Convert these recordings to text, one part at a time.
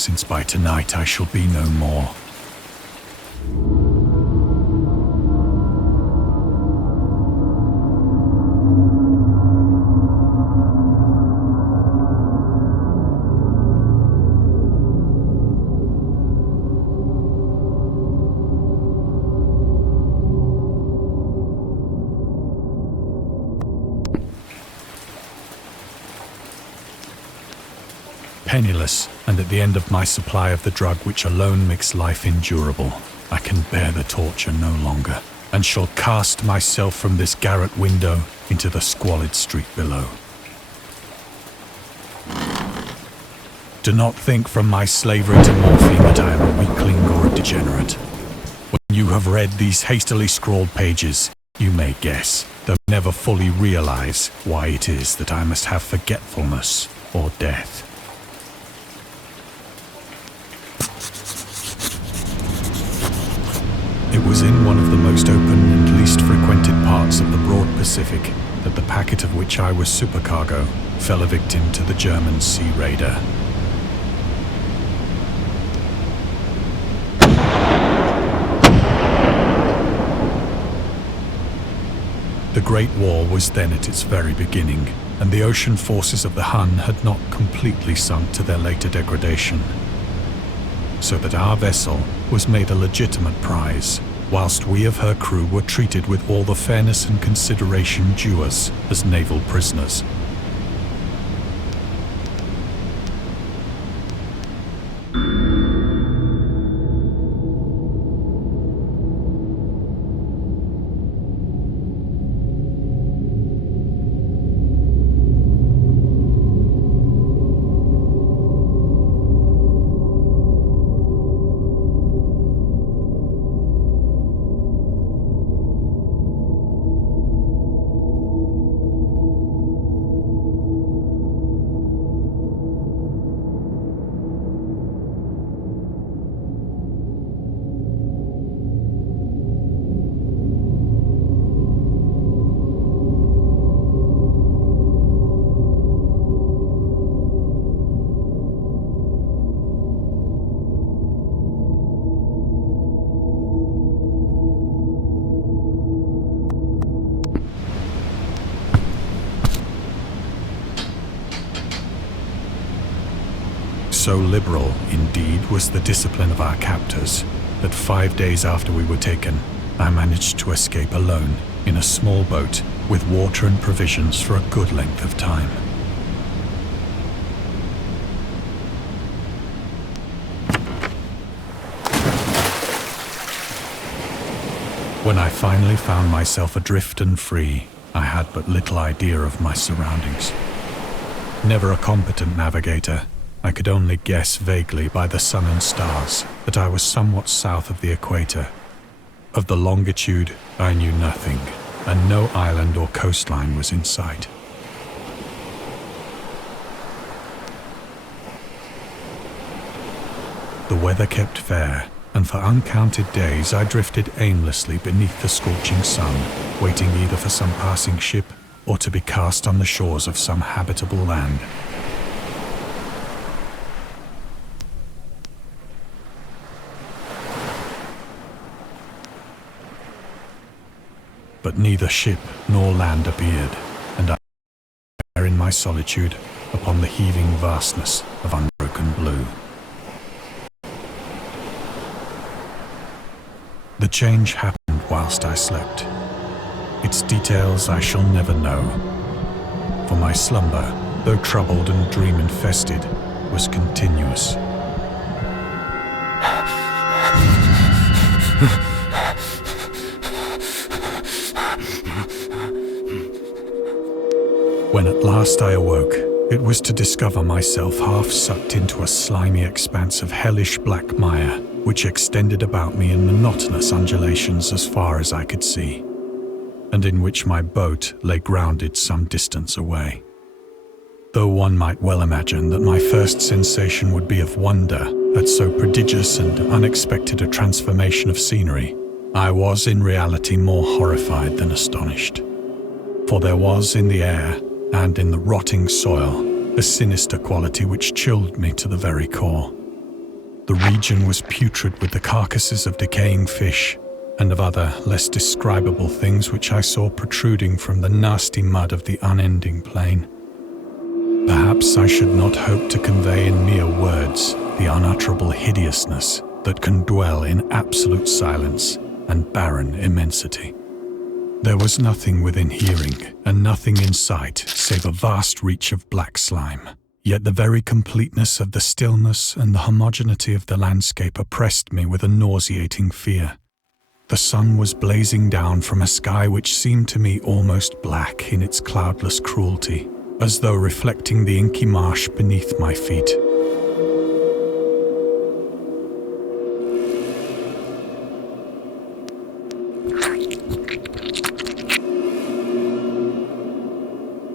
since by tonight I shall be no more. Penniless, and at the end of my supply of the drug which alone makes life endurable, I can bear the torture no longer, and shall cast myself from this garret window into the squalid street below. Do not think from my slavery to morphine that I am a weakling or a degenerate. When you have read these hastily scrawled pages, you may guess, though never fully realize, why it is that I must have forgetfulness or death. It was in one of the most open and least frequented parts of the broad Pacific that the packet of which I was supercargo fell a victim to the German sea raider. The Great War was then at its very beginning, and the ocean forces of the Hun had not completely sunk to their later degradation, so that our vessel was made a legitimate prize, whilst we of her crew were treated with all the fairness and consideration due us as naval prisoners. So liberal, indeed, was the discipline of our captors, that 5 days after we were taken, I managed to escape alone in a small boat with water and provisions for a good length of time. When I finally found myself adrift and free, I had but little idea of my surroundings. Never a competent navigator, I could only guess vaguely by the sun and stars that I was somewhat south of the equator. Of the longitude, I knew nothing, and no island or coastline was in sight. The weather kept fair, and for uncounted days I drifted aimlessly beneath the scorching sun, waiting either for some passing ship or to be cast on the shores of some habitable land. But neither ship nor land appeared, and I lay in my solitude upon the heaving vastness of unbroken blue. The change happened whilst I slept. Its details I shall never know, for my slumber, though troubled and dream-infested, was continuous. When at last I awoke, it was to discover myself half sucked into a slimy expanse of hellish black mire, which extended about me in monotonous undulations as far as I could see, and in which my boat lay grounded some distance away. Though one might well imagine that my first sensation would be of wonder at so prodigious and unexpected a transformation of scenery, I was in reality more horrified than astonished. For there was in the air, and in the rotting soil, a sinister quality which chilled me to the very core. The region was putrid with the carcasses of decaying fish and of other, less describable things which I saw protruding from the nasty mud of the unending plain. Perhaps I should not hope to convey in mere words the unutterable hideousness that can dwell in absolute silence and barren immensity. There was nothing within hearing and nothing in sight save a vast reach of black slime. Yet the very completeness of the stillness and the homogeneity of the landscape oppressed me with a nauseating fear. The sun was blazing down from a sky which seemed to me almost black in its cloudless cruelty, as though reflecting the inky marsh beneath my feet.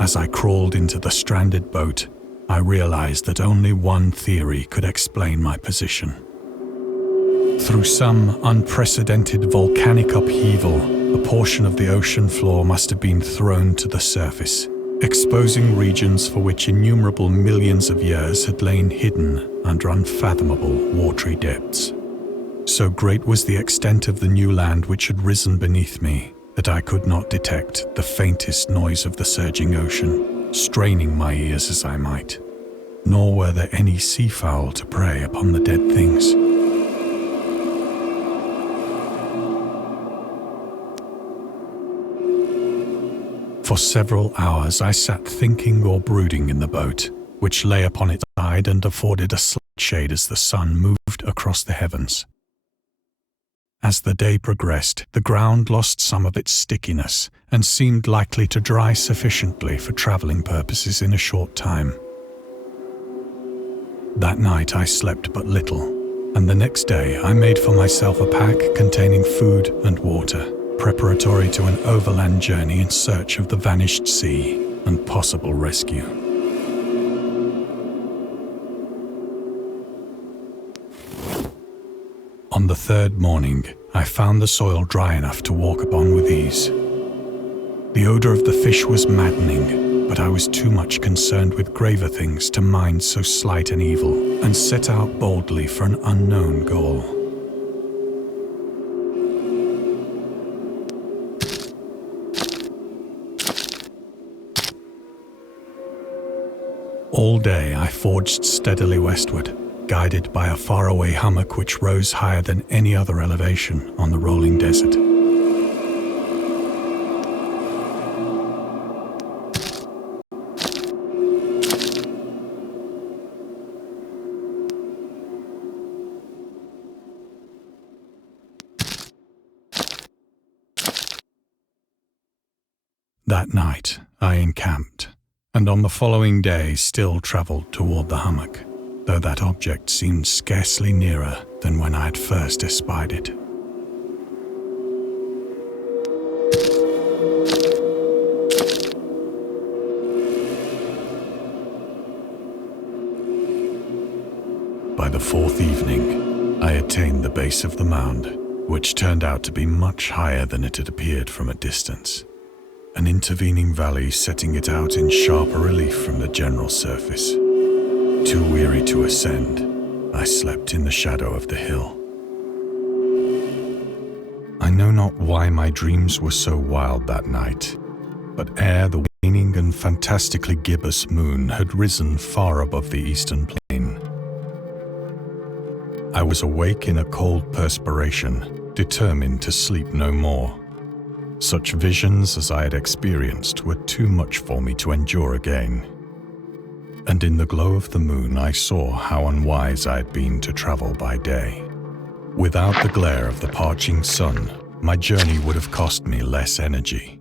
As I crawled into the stranded boat, I realized that only one theory could explain my position. Through some unprecedented volcanic upheaval, a portion of the ocean floor must have been thrown to the surface, exposing regions for which innumerable millions of years had lain hidden under unfathomable watery depths. So great was the extent of the new land which had risen beneath me that I could not detect the faintest noise of the surging ocean, straining my ears as I might. Nor were there any seafowl to prey upon the dead things. For several hours I sat thinking or brooding in the boat, which lay upon its side and afforded a slight shade as the sun moved across the heavens. As the day progressed, the ground lost some of its stickiness and seemed likely to dry sufficiently for traveling purposes in a short time. That night I slept but little, and the next day I made for myself a pack containing food and water, preparatory to an overland journey in search of the vanished sea and possible rescue. On the third morning, I found the soil dry enough to walk upon with ease. The odor of the fish was maddening, but I was too much concerned with graver things to mind so slight an evil, and set out boldly for an unknown goal. All day I forged steadily westward, guided by a faraway hummock which rose higher than any other elevation on the rolling desert. That night I encamped, and on the following day still travelled toward the hummock, though that object seemed scarcely nearer than when I had first espied it. By the fourth evening, I attained the base of the mound, which turned out to be much higher than it had appeared from a distance, an intervening valley setting it out in sharper relief from the general surface. Too weary to ascend, I slept in the shadow of the hill. I know not why my dreams were so wild that night, but ere the waning and fantastically gibbous moon had risen far above the eastern plain, I was awake in a cold perspiration, determined to sleep no more. Such visions as I had experienced were too much for me to endure again. And in the glow of the moon I saw how unwise I had been to travel by day. Without the glare of the parching sun, my journey would have cost me less energy.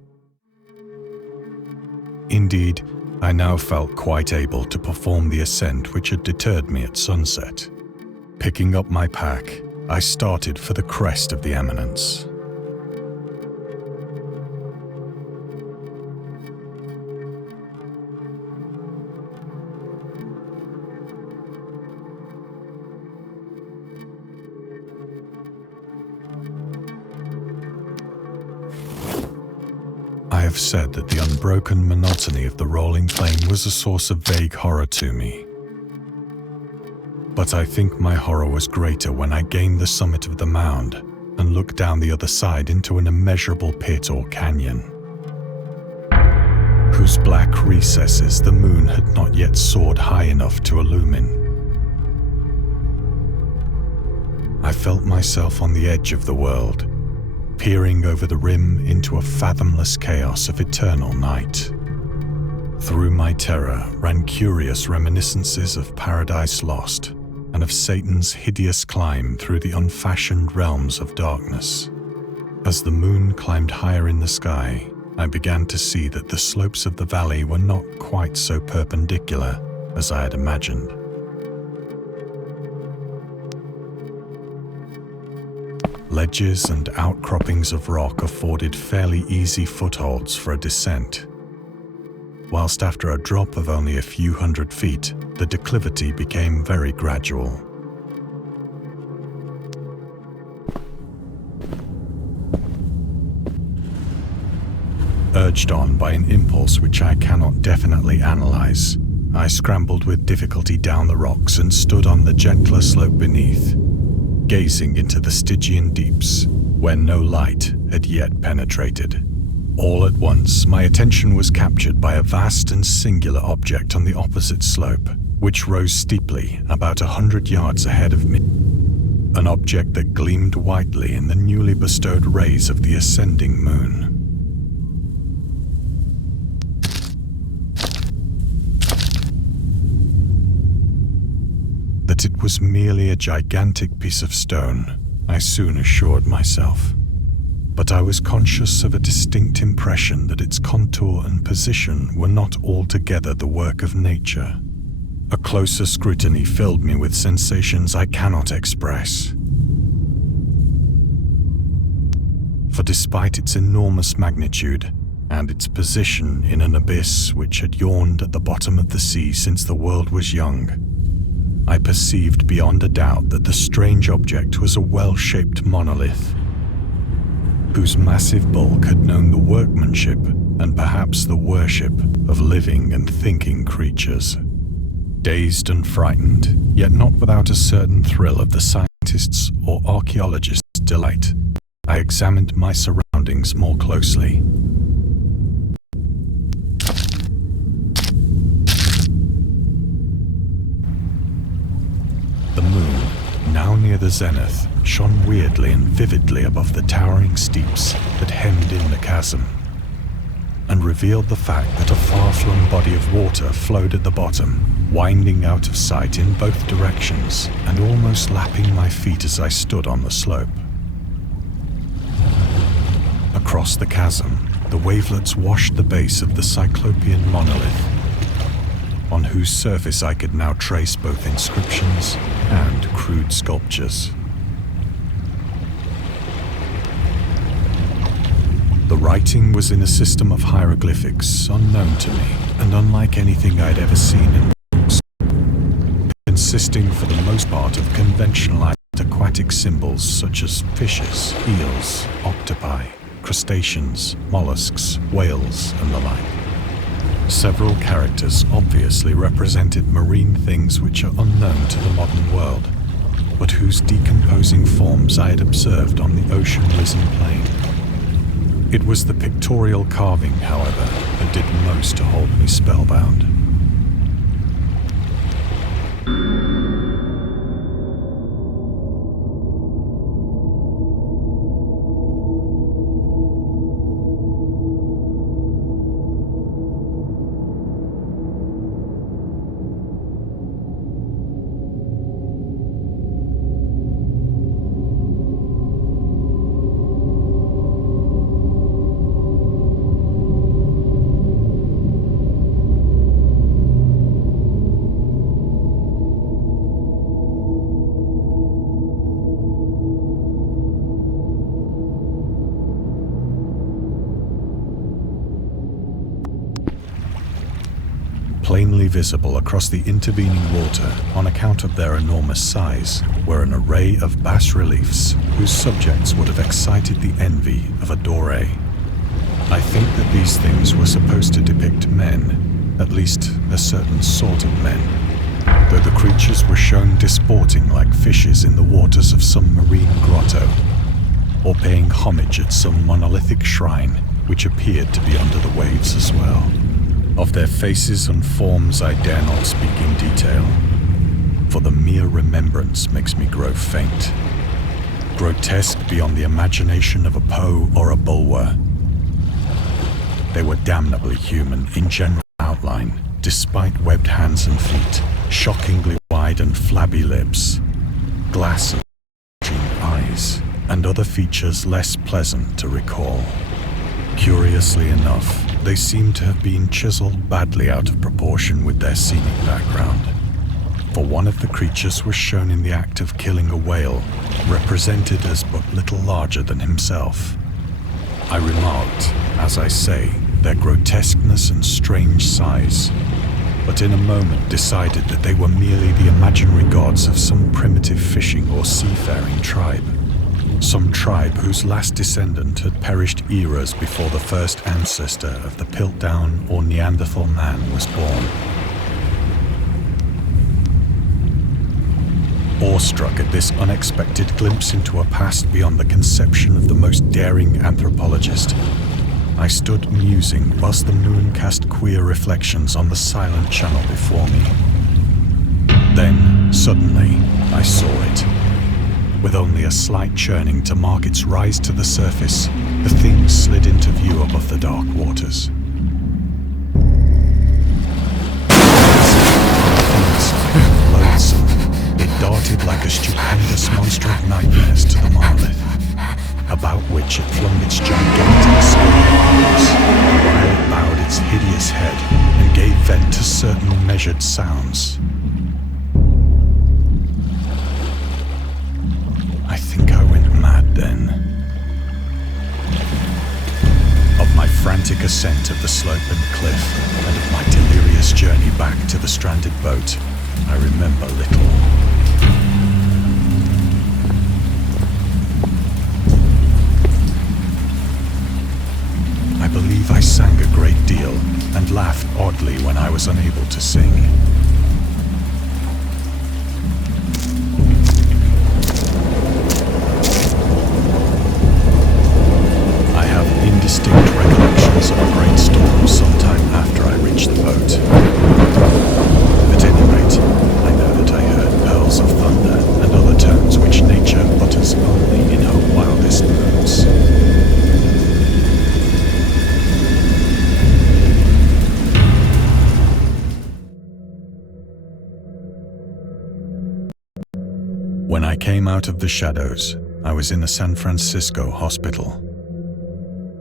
Indeed, I now felt quite able to perform the ascent which had deterred me at sunset. Picking up my pack, I started for the crest of the eminence. I have said that the unbroken monotony of the rolling plain was a source of vague horror to me. But I think my horror was greater when I gained the summit of the mound and looked down the other side into an immeasurable pit or canyon, whose black recesses the moon had not yet soared high enough to illumine. I felt myself on the edge of the world, peering over the rim into a fathomless chaos of eternal night. Through my terror ran curious reminiscences of Paradise Lost and of Satan's hideous climb through the unfashioned realms of darkness. As the moon climbed higher in the sky, I began to see that the slopes of the valley were not quite so perpendicular as I had imagined. Ledges and outcroppings of rock afforded fairly easy footholds for a descent, whilst after a drop of only a few hundred feet, the declivity became very gradual. Urged on by an impulse which I cannot definitely analyze, I scrambled with difficulty down the rocks and stood on the gentler slope beneath, gazing into the Stygian deeps, where no light had yet penetrated. All at once, my attention was captured by a vast and singular object on the opposite slope, which rose steeply about 100 yards ahead of me. An object that gleamed whitely in the newly bestowed rays of the ascending moon. That it was merely a gigantic piece of stone, I soon assured myself. But I was conscious of a distinct impression that its contour and position were not altogether the work of nature. A closer scrutiny filled me with sensations I cannot express. For despite its enormous magnitude and its position in an abyss which had yawned at the bottom of the sea since the world was young, I perceived beyond a doubt that the strange object was a well-shaped monolith, whose massive bulk had known the workmanship and perhaps the worship of living and thinking creatures. Dazed and frightened, yet not without a certain thrill of the scientist's or archaeologist's delight, I examined my surroundings more closely. The moon, now near the zenith, shone weirdly and vividly above the towering steeps that hemmed in the chasm, and revealed the fact that a far-flung body of water flowed at the bottom, winding out of sight in both directions and almost lapping my feet as I stood on the slope. Across the chasm, the wavelets washed the base of the cyclopean monolith, on whose surface I could now trace both inscriptions and crude sculptures. The writing was in a system of hieroglyphics unknown to me and unlike anything I'd ever seen in books, consisting for the most part of conventionalized aquatic symbols such as fishes, eels, octopi, crustaceans, mollusks, whales, and the like. Several characters obviously represented marine things which are unknown to the modern world, but whose decomposing forms I had observed on the ocean-risen plain. It was the pictorial carving, however, that did most to hold me spellbound. Plainly visible across the intervening water on account of their enormous size were an array of bas-reliefs whose subjects would have excited the envy of a doré. I think that these things were supposed to depict men, at least a certain sort of men. though the creatures were shown disporting like fishes in the waters of some marine grotto, or paying homage at some monolithic shrine which appeared to be under the waves as well. Of their faces and forms I dare not speak in detail, for the mere remembrance makes me grow faint. Grotesque beyond the imagination of a Poe or a Bulwer. They were damnably human in general outline, despite webbed hands and feet, shockingly wide and flabby lips, glass and bulging eyes, and other features less pleasant to recall. Curiously enough, they seem to have been chiseled badly out of proportion with their scenic background. For one of the creatures was shown in the act of killing a whale, represented as but little larger than himself. I remarked, as I say, their grotesqueness and strange size, but in a moment decided that they were merely the imaginary gods of some primitive fishing or seafaring tribe. Some tribe whose last descendant had perished eras before the first ancestor of the Piltdown or Neanderthal man was born. Awestruck at this unexpected glimpse into a past beyond the conception of the most daring anthropologist, I stood musing whilst the moon cast queer reflections on the silent channel before me. Then, suddenly, I saw it. With only a slight churning to mark its rise to the surface, the thing slid into view above the dark waters. Loathsome, it darted like a stupendous monster of nightmares to the monolith, about which it flung its gigantic scaly arms, while it bowed its hideous head and gave vent to certain measured sounds. I think I went mad then. Of my frantic ascent of the slope and cliff, and of my delirious journey back to the stranded boat, I remember little. I believe I sang a great deal and laughed oddly when I was unable to sing. I have indistinct recollections of a great storm sometime after I reached the boat. At any rate, I know that I heard pearls of thunder and other tones which nature utters only in her wildest moods. When I came out of the shadows, I was in a San Francisco hospital,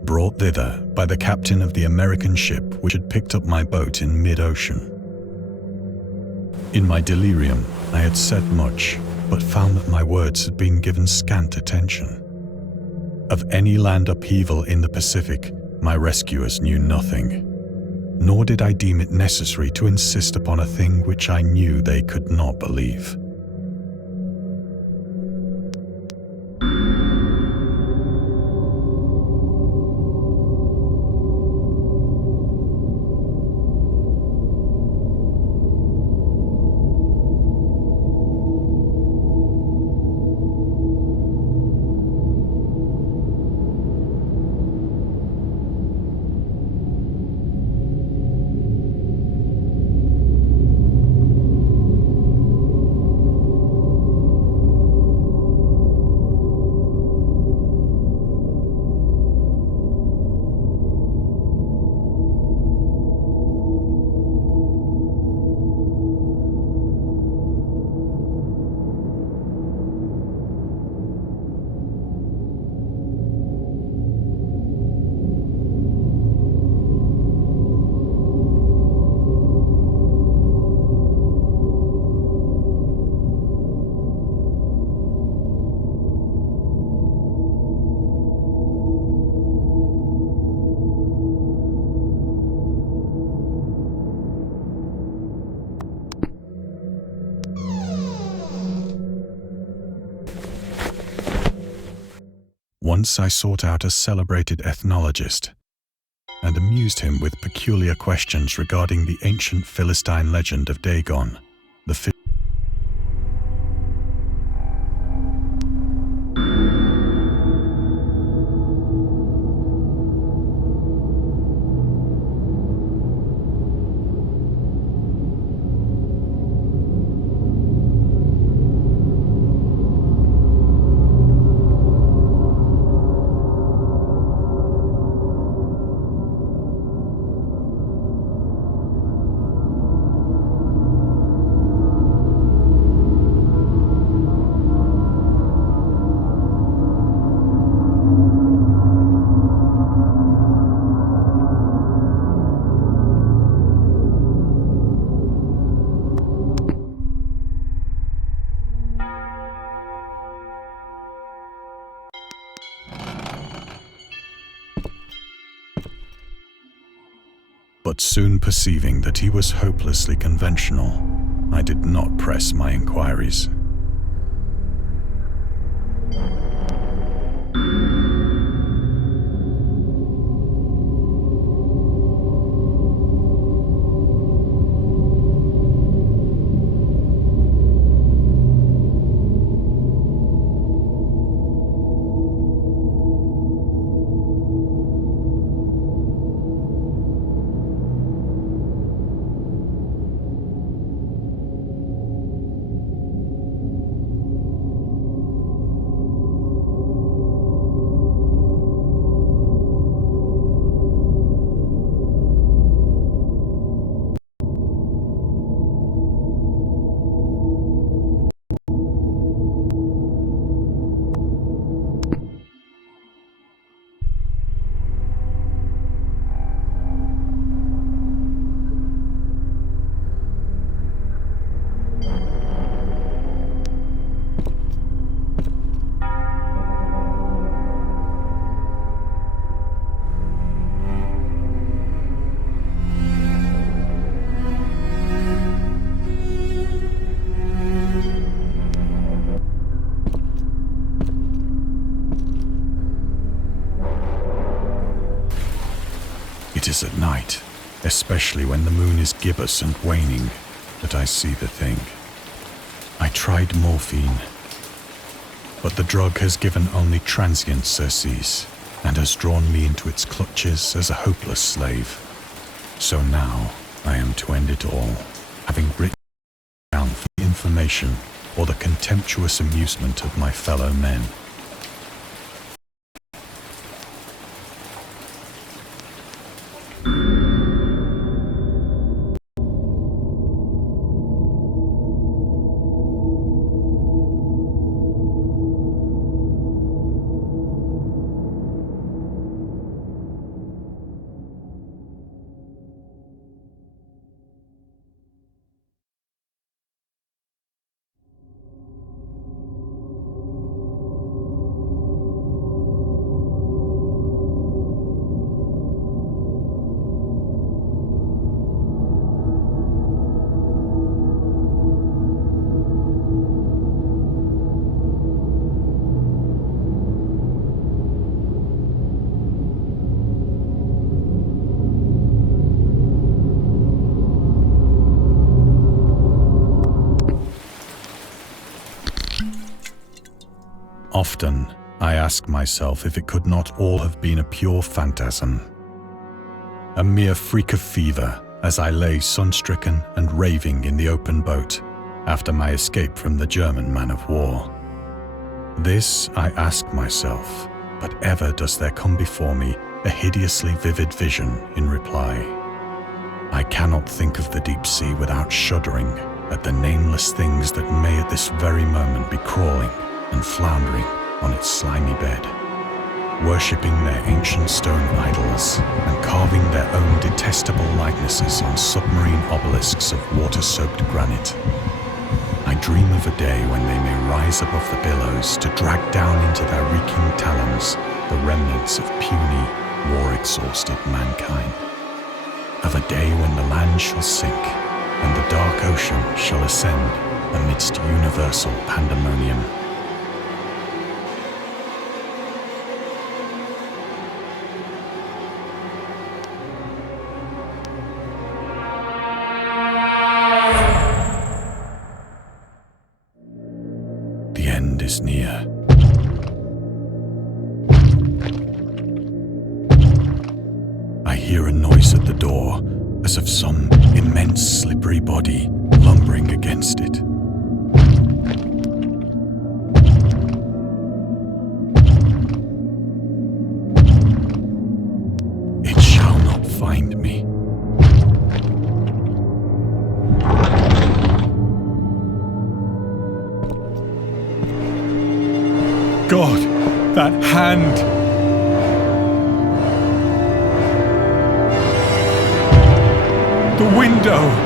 brought thither by the captain of the American ship which had picked up my boat in mid-ocean. In my delirium, I had said much, but found that my words had been given scant attention. Of any land upheaval in the Pacific, my rescuers knew nothing, nor did I deem it necessary to insist upon a thing which I knew they could not believe. Once I sought out a celebrated ethnologist and amused him with peculiar questions regarding the ancient Philistine legend of Dagon, the But soon perceiving that he was hopelessly conventional, I did not press my inquiries. It is at night, especially when the moon is gibbous and waning, that I see the thing. I tried morphine, but the drug has given only transient surcease and has drawn me into its clutches as a hopeless slave. So now I am to end it all, having written down for the information or the contemptuous amusement of my fellow men. Often, I ask myself if it could not all have been a pure phantasm. A mere freak of fever as I lay sun-stricken and raving in the open boat after my escape from the German man-of-war. This I ask myself, but ever does there come before me a hideously vivid vision in reply. I cannot think of the deep sea without shuddering at the nameless things that may at this very moment be crawling and floundering on its slimy bed, worshipping their ancient stone idols and carving their own detestable likenesses on submarine obelisks of water-soaked granite. I dream of a day when they may rise above the billows to drag down into their reeking talons the remnants of puny, war-exhausted mankind. Of a day when the land shall sink and the dark ocean shall ascend amidst universal pandemonium. The end is near. I hear a noise at the door, as of some immense slippery body lumbering against it. It shall not find me. God, that hand! The window!